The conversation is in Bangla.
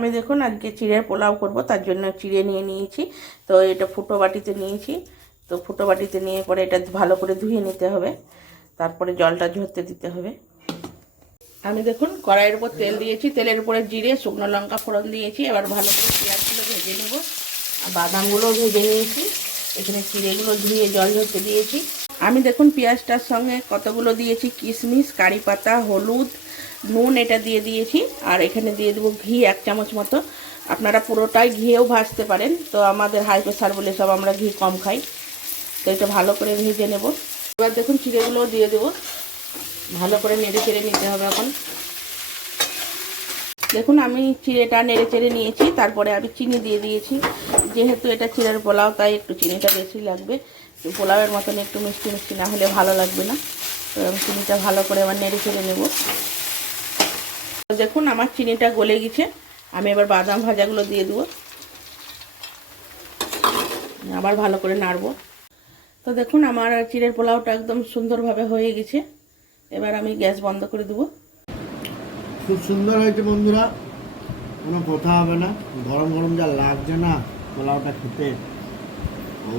আমি দেখুন আজকে চিড়ের পোলাও করব, তার জন্য চিড়ে নিয়ে নিয়েছি। তো এটা ফুটো বাটিতে নিয়েছি। তো ফুটো বাটিতে নিয়ে পরে এটা ভালো করে ধুয়ে নিতে হবে, তারপরে জলটা ঝরতে দিতে হবে। আমি দেখুন কড়াইয়ের উপর তেল দিয়েছি, তেলের উপরে জিরে শুকনো লঙ্কা ফোড়ন দিয়েছি। এবার ভালো করে পেঁয়াজগুলো ভেজে নেব, আর বাদামগুলোও ভেজে নিয়েছি। এখানে চিড়েগুলো ধুয়ে জল ঝরতে দিয়েছি। আমি দেখুন পেঁয়াজটার সঙ্গে কতগুলো দিয়েছি কিশমিশ, কারি পাতা, হলুদ, নুন এটা দিয়ে দিয়েছি। আর এখানে দিয়ে দেবো ঘি 1 চামচ মতো। আপনারা পুরোটাই ঘিয়েও ভাজতে পারেন, তো আমাদের হাই প্রেশার বলে সব আমরা ঘি কম খাই। তো এটা ভালো করে ভেজে নেব। এবার দেখুন চিড়েগুলোও দিয়ে দেবো, ভালো করে নেড়ে চেড়ে নিতে হবে। এখন দেখুন আমি চিড়েটা নেড়ে চেড়ে নিয়েছি, তারপরে আমি চিনি দিয়ে দিয়েছি। যেহেতু এটা চিড়ের পোলাও তাই একটু চিনিটা বেশি লাগবে। পোলাওয়ের মতন একটু মিষ্টি মিষ্টি না হলে ভালো লাগবে না। তো আমি চিনিটা ভালো করে আবার নেড়ে চেড়ে নেব। দেখুন আমার চিনিটা গলে গেছে। আমি এবার বাদাম ভাজাগুলো দিয়ে দেবো, আবার ভালো করে নাড়বো। তো দেখুন আমার চিড়ের পোলাওটা একদম সুন্দরভাবে হয়ে গেছে। এবার আমি গ্যাস বন্ধ করে দেবো। খুব সুন্দর হয়েছে বন্ধুরা, কোনো কথা হবে না। গরম গরম যা লাগছে না পোলাওটা খেতে, ও